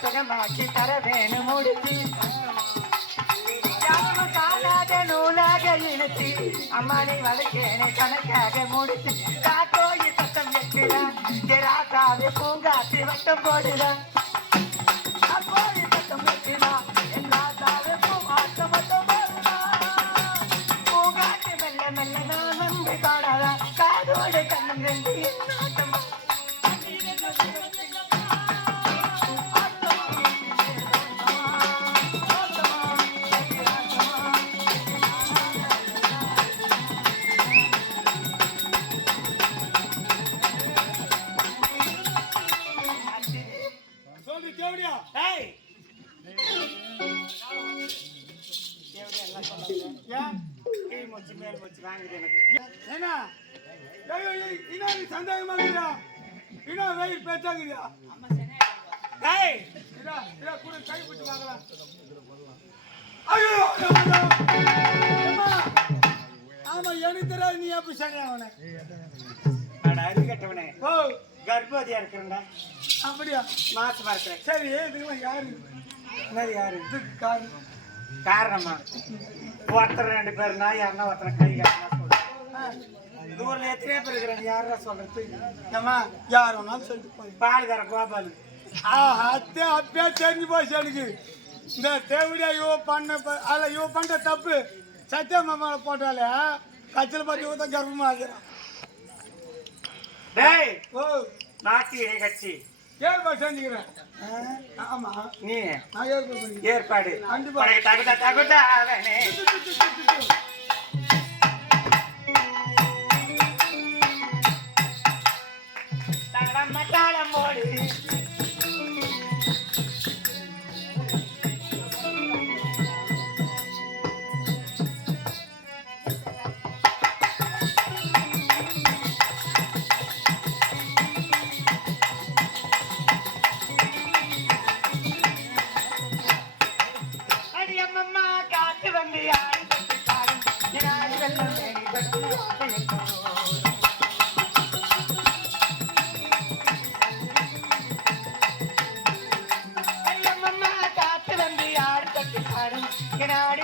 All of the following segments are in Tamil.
சுகமாக்கி தர வேணும் முடிச்சு காணாத நூலாக இழுத்து அம்மானை வளர்க்கேனே கணக்காக முடிச்சு காக்கோயி சத்தம் வைக்கிறான் ராசாவே பூங்காத்தி வட்டம் போடுதான் அப்போது சத்தம் வைக்கிறான் என் ராசாவே பூங்காட்டம் வட்டம் போடுதான் பூங்காட்டி மெல்ல மெல்ல நான் நம்பி பாடாதான் காதோடு கண்ணம் ரெண்டு நாட்டம் நீ எப்படி சரியாவன அறிக்கட்டவனே கர்ப்பவதியா இருக்கிறேன்டா அப்படியா மாசமா இருக்கிறேன் சரி யாரு யாரு காரணமா ஒருத்தர் ரெண்டு பேருனா யாருன்னா ஒருத்தர் கை காட்டினா ஊர்ல எத்தனையோ பேர் இருக்கிறாங்க யாரா சொல்றது ஏமா யார் வேணாலும் சொல்லிட்டு பாலுக்கார கோபாலு அப்பயே தெரிஞ்சு போச்சு எனக்கு இந்த தேவடியா இவ பண்ற தப்பு சத்திய மாமாவை போட்டாலே கச்சில பார்த்து இவ தான் கர்ப்பமா ஆகிறான் டேய் ஓ நாட்டிய கட்சி ஏற்பாடு செஞ்சுக்கிறேன் ஆமா நீ ஏற்பாடு தகுதா மட்டாளம் போடு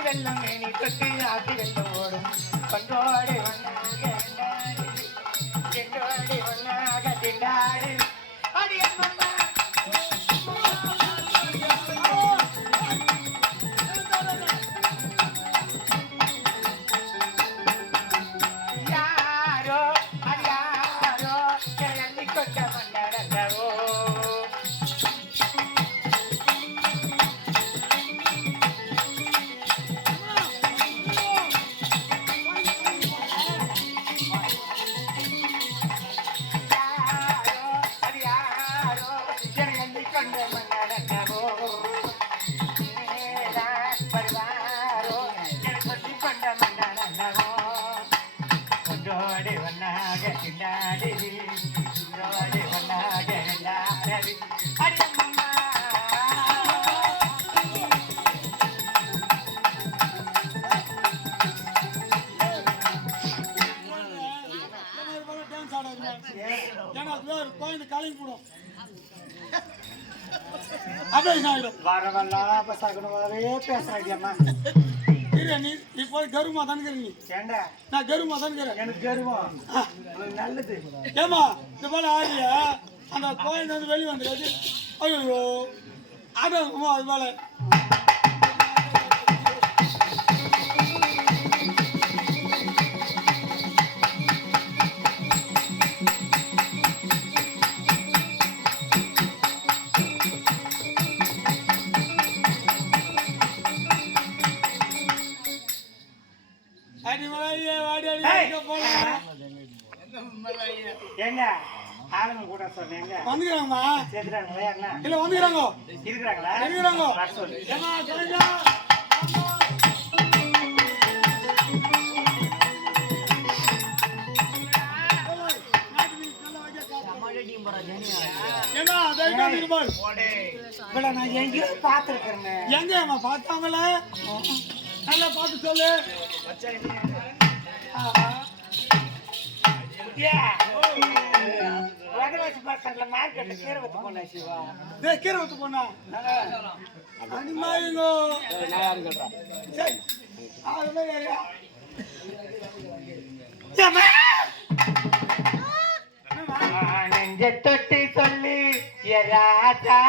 வெள்ளம் மேனி தொட்டு ஆட்டி வெள்ளம் ஓடும் கொண்டோடு ஒன்னாக திண்டாடு ஒன்னாக திண்டாடு யாரோ அது யாரோ கிளம்பி கொட்ட மன்னரோ வரவெல்லாம் சகுனமாவே பேசுறாங்கம்மா நீ இப்போ கருமா தானே நீ ஏண்டா நான் கருமா தானே எனக்கு கருவம் நல்லது ஏமா இந்த போல ஆடிய அந்த கோயில் வந்து வெளியே வந்துடாது ஐயோ ஆடுமா அது போல ஏங்க ஆளுங்க கூட சொன்னேங்க வந்துக்கிறாங்கம்மா சேர்த்துறாங்களா இல்ல வந்துக்கிறாங்க இருக்கிறாங்களா இருக்கிறாங்க சொல்லு நான் எங்கேயோ பார்த்துருக்கிறேன் எங்க பார்த்தாங்கள நல்லா பார்த்து சொல்லு பாலாஜி பஸ் ஸ்டாண்ட்ல மார்க்கெட்ல கீரை வித்து போனா சிவா. டேய் கீரை ஊத்து போனா அனிமாயிங்கோ நான் யாரு கேட்டா சரி அதுல ஏறியா ஏம்மா நெஞ்ச தொட்டு சொல்லு ஏ ராஜா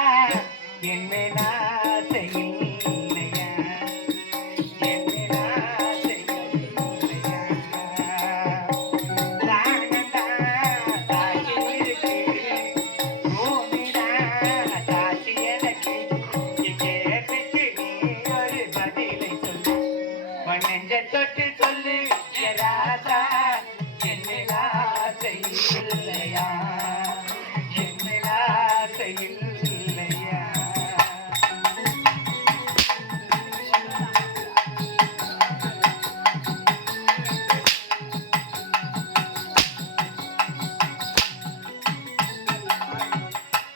என் மேல் ஆசையில்லையா, என் மேல் ஆசையில்லையா. வானந்தான் தாங்கி இருக்கு, பூமிதான் சாட்சி எனக்கு. கேட்டுக்கு நீ ஒரு பதிலை சொல்லு. உன் நெஞ்ச தொட்டு சொல்லு ஏ ராஜா என் மேல் ஆசையில்லையா, என் மேல் ஆசையில்லையா.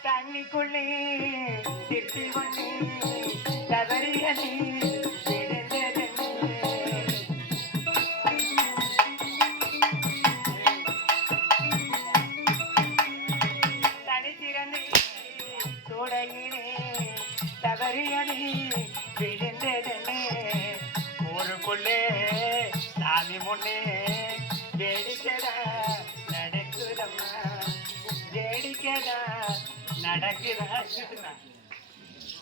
தண்ணிக்குள்ளே திட்டு ஒண்ணு தவறியது விழுந்ததென்று. தனி திறந்து சோடையிலே தவறியது விழுந்ததென்று. ஊருக்குள்ளே சாமி முன்னே வேடிக்கடா நடக்குதம்மா, வேடிக்கடா நடக்குதா.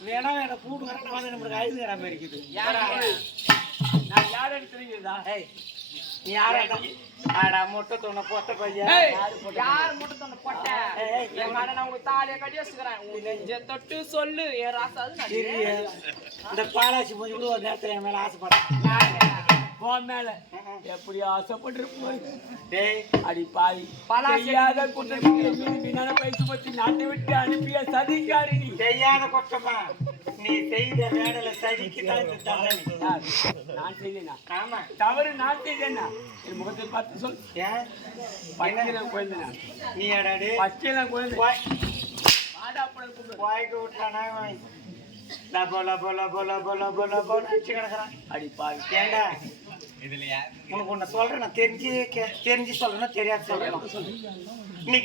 வேணா வேணா கூடு வரணும் வந்து நம்மளுக்கு அழுதுகிற மாதிரி இருக்குது. நான் யாருன்னு தெரியுதா நீ யாரா? ஆடா மொட்டை தோண போட்ட பையன். யார் மட்டும் தன்னை போட்ட என் மேல நான் உங்க தாலியை கட்டி வச்சுக்கிறேன். உன் நெஞ்ச தொட்டு சொல்லு என் ராசாது நான் சரியா? இந்த பாலாசி கொஞ்சம் கூட ஒரு நேரத்துல என் மேல ஆசைப்பட்டேன். உன் மேல எப்படி ஆசைப்பட்டிருப்போம். டேய் அடி பாவி பலாசியாத குற்றத்தினால பைசு பத்தி நாட்டை விட்டு அனுப்பிய சதிகாரி நீ. செய்யாத குற்றமா? நீ செய்த வேடல சதிக்கு தான் தண்டனை. யார்? நான் செய்தேனா? ஆமா. தவறு நான் செய்தேனா? என் முகத்தை பார்த்து சொல். ஏன் பச்சையில குழந்தை நான். நீ அடாடு பச்சையில குழந்தை வாடா அப்படி கூப்பிடு. வாய்க்கு விட்டானா போல போல போல போல போல போல வச்சு கிடக்குறான். அடி பாவி ஏண்டா உனக்கு ஒண்ணு சொல்றேன், நான் தெரிஞ்சு சொல்றேன்னா தெரியாது சொல்றேன். இன்னைக்கு